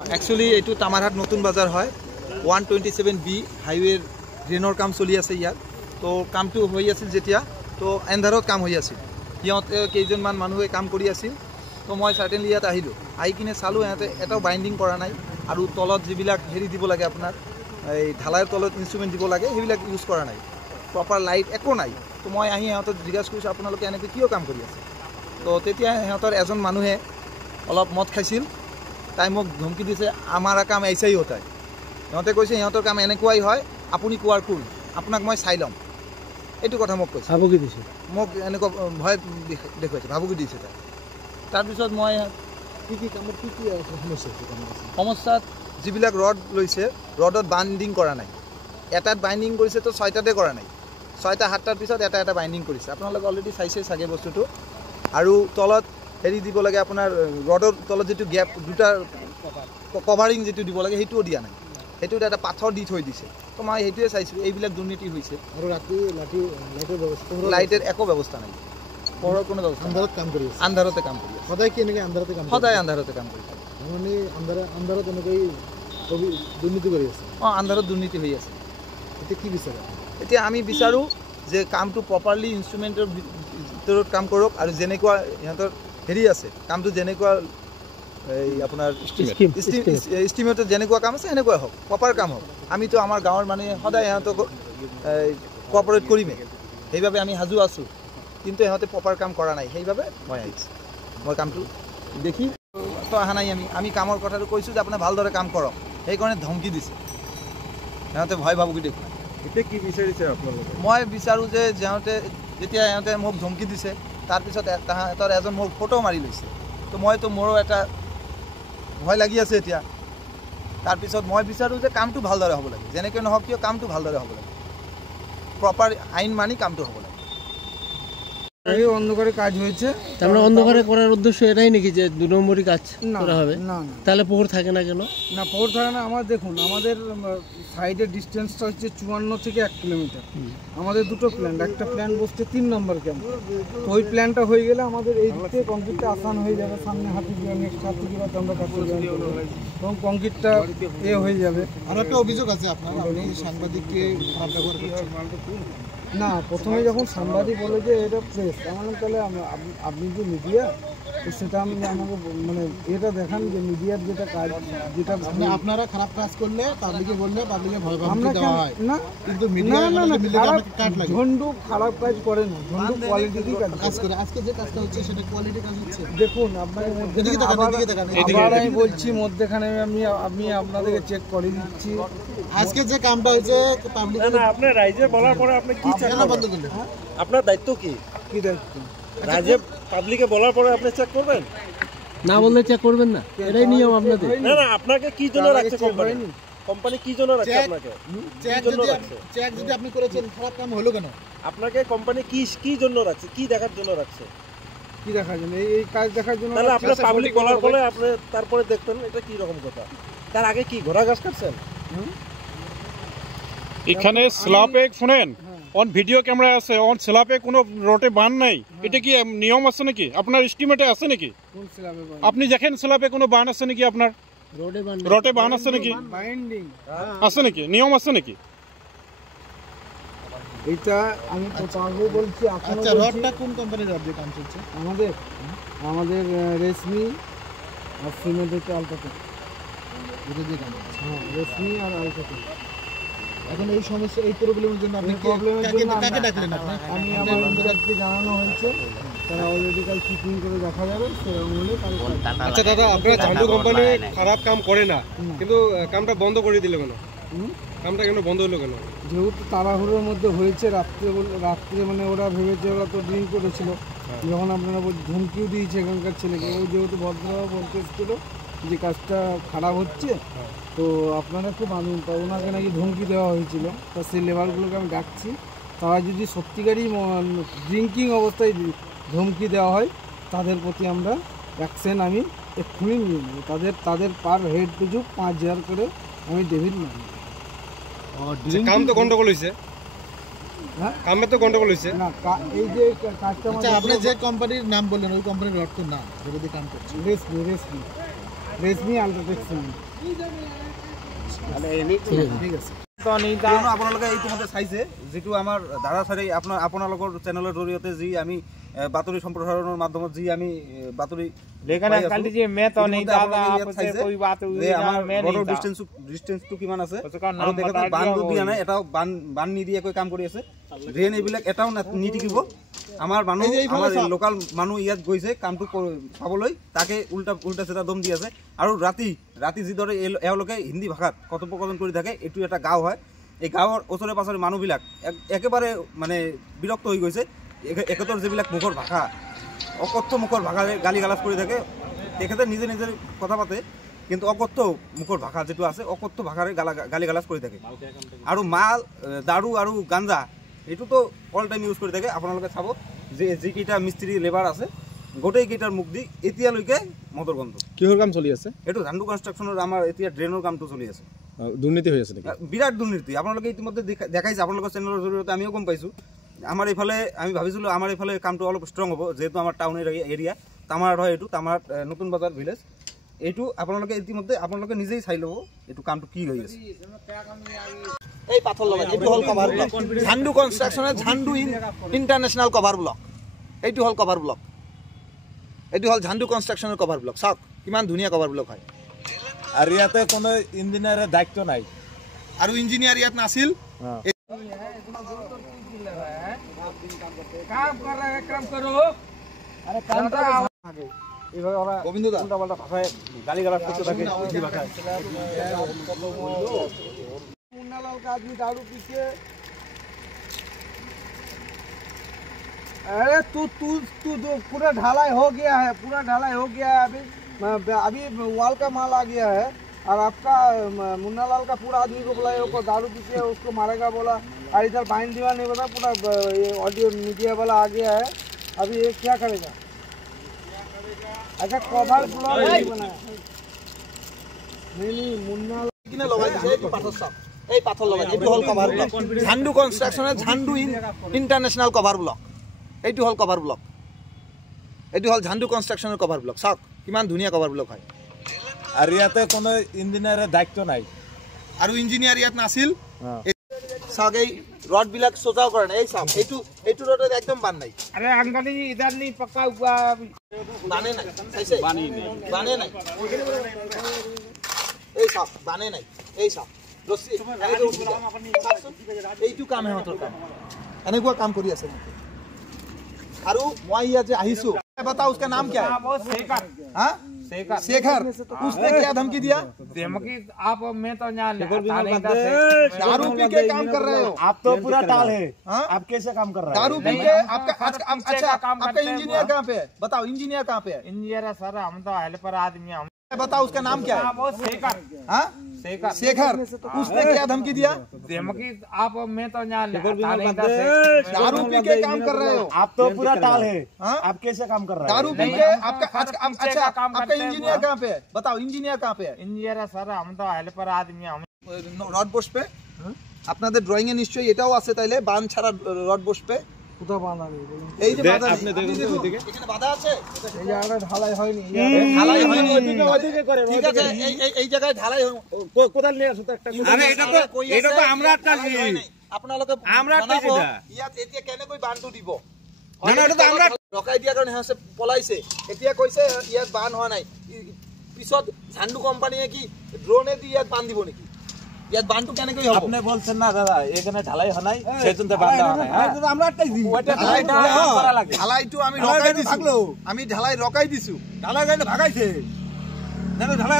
Actually ये तामारहाट नतून बाजार है 127B हाईवे ड्रेनर काम चलि आछे इयार तो काम तो हो जेतिया तो एंधारत काम हो इहते केइजनमान मानुहे काम करि आछिल तो मैं सार्टेनलि इयात आहिलो आहि किने चालू इहते एटाও बाइंडिंग करा नाइ आरु तलत जिबिलाक हेरि दिब लागे आपनार এই ঢালাইৰ তলত ইনস্ট্ৰুমেণ্ট দিব লাগে সেইবিলাক ইউজ কৰা নাই প্ৰপাৰ লাইট একো নাই তো মই আহি ইহঁতক জিজ্ঞাসা কৰিছোঁ আপোনালোকে এনেকৈ কিয় কাম কৰি আছে তো তেতিয়া ইহঁতৰ এজন মানুহে অলপ মদ খাইছিল তাই মোক ধমকি দিছে আমাৰ কাম এইচাই হতাই ইহঁতে কৈছে ইহঁতৰ কাম এনেকুৱাই হয় আপুনি কোৱাৰ কোন আপোনাক মই চাই ল'ম এইটো কথা মোক কৈছে ভাবুকি দিছে মোক এনেকুৱা ভয় দেখুৱাইছে ভাবুকি দিছে তাই তাৰপিছত মই কি কামত কি সমস্যা যিবিলাক ৰড লৈছে ৰডত বাইণ্ডিং কৰা নাই এটাত বাইণ্ডিং কৰিছে তো ছয়টাতে কৰা নাই ছয়টা সাতটাৰ পিছত এটা এটা বাইণ্ডিং কৰিছে আপোনালোকে অলৰেডি চাইছে চাগে বস্তুটো আৰু তলত হেৰি দিব লাগে আপোনাৰ ৰডৰ তলত যেটো গ্যাপ দুটা কভাৰিং যেটো দিব লাগে হেইটো দিয়া নাই হেইটো এটা পাথৰ দি থৈ দিছে তো মই হেইটোৱে চাইছো এইবিলাক দুৰ্নীতি হৈছে আৰু ৰাতি লাইটেৰ একো ব্যৱস্থা নাই পৰৰ কোনো ব্যৱস্থা আন্ধাৰতে কাম কৰি আছে সদায় কি এনেকৈ আন্ধাৰতে কাম সদায় আন্ধাৰতে কাম কৰি থাকে মানে আন্ধাৰত এনেকৈ দুৰ্নীতি কৰি আছে আন্ধাৰত দুৰ্নীতি হৈ আছে এতিয়া কি বিচাৰে এতিয়া আমি বিচাৰো যে কামটো প্ৰপাৰলি ইনস্ট্ৰুমেণ্টৰ ভিতৰত কাম কৰক আৰু যেনেকুৱা ইহঁতৰ হেৰি আছে কামটো যেনেকুৱা এই আপোনাৰ এষ্টিমেটৰ যেনেকুৱা কাম আছে এনেকুৱা হওক প্ৰপাৰ কাম হওক আমিতো আমাৰ গাঁৱৰ মানে সদায় ইহঁতক কোঅপাৰেট কৰিমে সেইভাবে আমি হাজু আছো কিন্তু ইহঁতে প্ৰপাৰ কাম কৰা নাই সেইভাবে মই আহিছো মই কামটো দেখি তো অহা নাই আমি কামৰ কথাটো কৈছোঁ যে আপুনি ভালদৰে কাম কৰক সেইকাৰণে ধমকি দিছে ইহঁতে ভয় ভাবুকি দেখুৱাই এতিয়া কি বিচাৰিছে আপোনালোকে মই বিচাৰোঁ যে যেতিয়া ইহঁতে মোক ধমকি দিছে তাৰপিছত তাহাঁতৰ এজন মোক ফটো মাৰি লৈছে তো মইতো মোৰো এটা ভয় লাগি আছে এতিয়া তাৰপিছত মই বিচাৰোঁ যে কামটো ভালদৰে হ'ব লাগে যেনেকৈ নহওক কিয় কামটো ভালদৰে হ'ব লাগে প্ৰপাৰ আইন মানি কামটো হ'ব লাগে এই অন্ধকারে কাজ হয়েছে আমরা অন্ধকারে করার উদ্দেশ্য এটাই নাকি যে 2 নম্বরই কাজ করা হবে না তাহলে পোহর থাকে না কেন না পোহর থাকে না আমার দেখুন আমাদের সাইডের ডিসটেন্সটা হচ্ছে 54 থেকে 1 কিলোমিটার আমাদের দুটো প্ল্যান একটা প্ল্যান বসছে 3 নম্বর ক্যাম্প তো ওই প্ল্যানটা হয়ে গেলে আমাদের এই দিকে কংক্রিটটা আসান হয়ে যাবে সামনে হাতি দিয়ে নেক্সট হাতি দিয়ে আমরা কাজ করব এবং কংক্রিটটা হয়ে যাবে আর একটা অভিযোগ আছে আপনার আপনি সাংবাদিককে খারাপ ব্যবহার করছেন না প্রথমে যখন সাংবাদিক বলে যে এটা প্রেস আমাদের তাহলে আপনি যে মিডিয়া তো সেটা আমি আমাকে মানে এটা দেখান যে মিডিয়ার যেটা কাজ যেটা আপনারা খারাপ কাজ করলে পাবলিকে বললে পাবলিকে ভয় ভাবতে দেওয়া হয় না কিন্তু মিডিয়া মিলে আমাকে কাট লাগে ঝন্ডু খারাপ কাজ করে না ঝন্ডু কোয়ালিটি কাজ করে আজকে যে কাজটা হচ্ছে সেটা কোয়ালিটি কাজ হচ্ছে দেখুন আপনাদের মধ্যে আবার আমি বলছি মধ্যখানে আমি আপনাদেরকে চেক করে দিচ্ছি আজকে যে কামটা হয়েছে পাবলিক না আপনি রাইজে বলার পরে আপনি কি চেক বন্ধ করলেন আপনার দায়িত্ব কি কি দায়িত্ব রাইজে পাবলিকে বলার পরে আপনি চেক করবেন না বললে চেক করবেন না এটাই নিয়ম আপনাদের না না আপনাকে কি জন্য রাখছে কোম্পানি কি জন্য রাখছে আপনাকে চেক যদি আপনি করেছেন খারাপ কাম হলো কেন আপনাকে কোম্পানি কি জন্য রাখছে কি দেখার জন্য রাখছে কি দেখার জন্য এই কাজ দেখার জন্য তাহলে আপনি পাবলিক বলার পরে আপনি তারপরে দেখতেন এটা কি রকম কথা তার আগে কি ঘোড়া গাছ কাটছেন এখানে স্ল্যাবে শুনেন অন ভিডিও ক্যামেরা আছে অন স্ল্যাবে কোনো রোটে বান নাই এটা কি নিয়ম আছে নাকি আপনার এস্টিমেটে আছে নাকি কোন স্ল্যাবে বান আপনি দেখেন স্ল্যাবে কোনো বান আছে নাকি আপনার রোটে বান আছে নাকি বাইন্ডিং আছে নাকি নিয়ম আছে নাকি এটা আমি পারবো বলছি আচ্ছা রডটা কোন কোম্পানির রড দিয়ে কাম চলছে আমাদের রেশমি আর সিমেন্টের আলট্রাটেক এটা দিয়ে কাম হ্যাঁ রেশমি আর আলট্রাটেক এখন এই সমস্যা এই প্রবলেমের জন্য আপনি কাকে ডাকলেন আমি আমার বন্ধুদেরকে জানানো হয়েছে তারা অলরেডি কাল চেকিং করে দেখা যাবে সেরকম হলে আচ্ছা দাদা আপনারা ঝান্ডু কোম্পানি খারাপ কাম করে না কিন্তু কামটা বন্ধ করে দিল কেন কামটা কেন বন্ধ হলো কেন যেহেতু তাড়াহুড়োর মধ্যে হয়েছে রাত্রে মানে ওরা ভেবেছে ওরা তো ড্রিঙ্ক করেছিল যখন আপনারা ধমকিও দিয়েছে এখানকার ছেলেকে ও যেহেতু ভদ্রভাবে বলতে এসেছিল যে কাজটা খারাপ হচ্ছে তো আপনারা খুব আনন্দ ওনাকে নাকি ধমকি দেওয়া হয়েছিল তা সেই লেবারগুলোকে আমি ডাকছি তারা যদি সত্যিকারই ড্রিঙ্কিং অবস্থায় ধমকি দেওয়া হয় তাদের প্রতি আমরা অ্যাকশন আমি এক্ষুনি নিয়ে নেব তাদের পার হেড পিছু 5000 করে আমি ডেবিট মারি কাম তো গন্ডগোল হয়েছে হ্যাঁ কামে তো গন্ডগোল হয়েছে না এই যে কাজটা আপনি যে কোম্পানির নাম বললেন ওই কোম্পানির রড তো না যেটা দিয়ে কাম করছে রেসমি রেশমি আলট্রাটেক সিমেন্ট ঠিক আছে আপোনালোকে ইতিমধ্যে চাইছে যিটো আমাৰ ধাৰাচাৰী আপোনালোকৰ চেনেলৰ জৰিয়তে যি আমি বাতৰি সম্প্ৰসাৰণৰ মাধ্যমত যি আমি বাতৰি ডিষ্টেন্সটো কিমান আছে আৰু তেখেতে বান্ধটো দিয়া নাই, এটাও বান্ধ নিদিয়াকৈ কাম কৰি আছে। ড্ৰেইন এইবিলাক এটাও নিটিকিব। আমাৰ মানুহ আমাৰ লোকেল মানুহ ইয়াত গৈছে কামটো চাবলৈ, তাকে উল্টা চিধা দম দি আছে। আৰু ৰাতি যিদৰে এওঁলোকে হিন্দী ভাষাত কথোপকথন কৰি থাকে, এইটো এটা গাঁও হয়। এই গাঁৱৰ ওচৰে পাছৰে মানুহবিলাক একেবাৰে মানে বিৰক্ত হৈ গৈছে। এখেতৰ যিবিলাক মুখৰ ভাষা, অকথ্য মুখৰ ভাষাৰে গালি গালাজ কৰি থাকে। তেখেতে নিজে কথা পাতে, কিন্তু অকথ্য মুখৰ ভাষা যিটো আছে, অকথ্য ভাষাৰে গালি গালাজ কৰি থাকে। আৰু মাল, দাৰু আৰু গাঞ্জা এইটোতো অল টাইম ইউজ কৰি থাকে। আপোনালোকে চাব যে যিকেইটা মিস্ত্ৰী লেবাৰ আছে, গোটেইকেইটাৰ মুখ দি এতিয়ালৈকে মদৰ গন্ধ। কিহৰ কাম চলি আছে? এইটো ঝাণ্ডু কনষ্ট্ৰাকশ্যনৰ আমাৰ এতিয়া ড্ৰেইনৰ কামটো চলি আছে। দুৰ্নীতি হৈ আছে নেকি? বিৰাট দুৰ্নীতি। আপোনালোকে ইতিমধ্যে দেখাইছে, আপোনালোকৰ চেনেলৰ জৰিয়তে আমিও গম পাইছোঁ। আমাৰ এইফালে আমি ভাবিছিলোঁ আমাৰ এইফালে কামটো অলপ ষ্ট্ৰং হ'ব, যিহেতু আমাৰ টাউন এৰিয়া তামাৰাত হয়। এইটো তামাৰাত নতুন বজাৰ ভিলেজ। এইটো আপোনালোকে ইতিমধ্যে আপোনালোকে নিজেই চাই ল'ব এইটো কামটো কি হৈ আছে। এই পাথৰ লগাই এইটো হ'ল কভাৰ ব্লক। ঝাণ্ডু কনষ্ট্ৰাকশ্যনৰ ঝাণ্ডু ইণ্টাৰনেশ্যনেল কভাৰ ব্লক। এইটো হ'ল কভাৰ ব্লক। এইটো হ'ল ঝাণ্ডু কনষ্ট্ৰাকশ্যনৰ কভাৰ ব্লক। চাওক কিমান ধুনীয়া কভাৰ ব্লক হয়। আৰু ইয়াতে কোনো ইঞ্জিনিয়াৰৰ দায়িত্ব নাই, আৰু ইঞ্জিনিয়াৰ ইয়াত নাছিল। मुन्नालाल का आदमी दारू पी के, अरे तू पूरा ढलाई हो गया है, अभी वाल का माल आ गया है। और आपका मुन्नालाल का पूरा आदमी को बुलाया, उसको दारू पी के उसको मारेगा बोला। और इधर बाइन दीवार नहीं बता, पूरा ये ऑडियो मीडिया वाला आ गया है। अभी ये क्या करेगा? अच्छा कवर ब्लॉक नहीं बनाया, नहीं मुन्नालाल এই পাথর লগাই এইটো হল কভার ব্লক। ঝাণ্ডু কনষ্ট্ৰাকশ্যনৰ ঝাণ্ডু ইণ্টাৰনেশ্যনেল কভাৰ ব্লক। এইটো হল কভাৰ ব্লক। এইটো হল ঝাণ্ডু কনষ্ট্ৰাকশ্যনৰ কভাৰ ব্লক। চাওক কিমান ধুনীয়া কভাৰ ব্লক হয়। আৰু ইয়াতে কোনো ইঞ্জিনিয়াৰৰ দায়িত্ব নাই, আৰু ইঞ্জিনিয়াৰ ইয়াত নাছিল। চাওক এই ৰডবিলাক সোজাও কৰা নাই। এই চাওক এইটো ৰডত একদম বান নাই। अरे अंकल जी इधर नहीं पक्का हुआ, বানে নাই, চাইছে বানে নাই। এই চাওক বানে নাই। এই চাওক এইটো কাম সিহঁতৰ কাম, এনেকুৱা কাম কৰি আছে। আৰু মই ইয়াত যে আহিছো, बताओ उसका नाम क्या है? हाँ शेखर। उसने क्या धमकी दिया? धमकी आप मैं तो दारू पी के काम कर रहे हो आप तो पूरा टाल है। आप कैसे काम कर रहे हैं? दारू पी के आपका इंजीनियर कहाँ पे है? बताओ इंजीनियर कहाँ पे है? इंजीनियर सर हम तो हेल्पर आदमी हम। बताओ उसका नाम क्या है? शेखर। हाँ शेखर। उसने क्या धमकी दिया? धमकी आप मैं तो दारू पी के काम कर रहे हो। आप तो पूरा टाल है। आप कैसे काम कर रहे हैं? दारू पी के आपका इंजीनियर कहाँ पे है? बताओ इंजीनियर कहाँ पे है? इंजीनियर सर हम तो हेल्पर आदमी हम। রড বসবে আপনাদের ড্রয়িং এ নিশ্চয়ই এটাও আছে, তাইলে বান ছাড়া রড বসবে। কোথাও বাঁধা নেই, এই যে বাঁধা আপনি দেখুন ওইদিকে এখানে বাঁধা আছে। এই জায়গাটা ঢালাই হয়নি, ঢালাই হয়নি ওইদিকে করে। ঠিক আছে এই জায়গায় ঢালাই কোদাল নিয়ে আসো তো একটা। আরে এটা তো আমরা একটা আপোনালোকে আমরা একটা ইয়াত এতিয়া কেনে কই বানটো দিব? না না এটা তো আমরা ৰখাই দিয়া কাৰণে হছে পলাইছে। এতিয়া কৈছে ইয়াত বান হোৱা নাই, পিছত ঝাণ্ডু কোম্পানীয়ে কি ড্রোনে দি ইয়াত বান দিব নেকি? ইয়াত বানটো কেনে কই হবে? আপনি বলছেন না দাদা এখানে ঢালাই হয় নাই, সেজন্য বানটা হয় নাই। হ্যাঁ তো আমরা একটাই দিই, ওইটা ঢালাইটা করা লাগে। ঢালাইটো আমি রকাই দিছি, আমি ঢালাই রকাই দিছু, ঢালাই গাইলে ভাগাইছে না। ঢালাই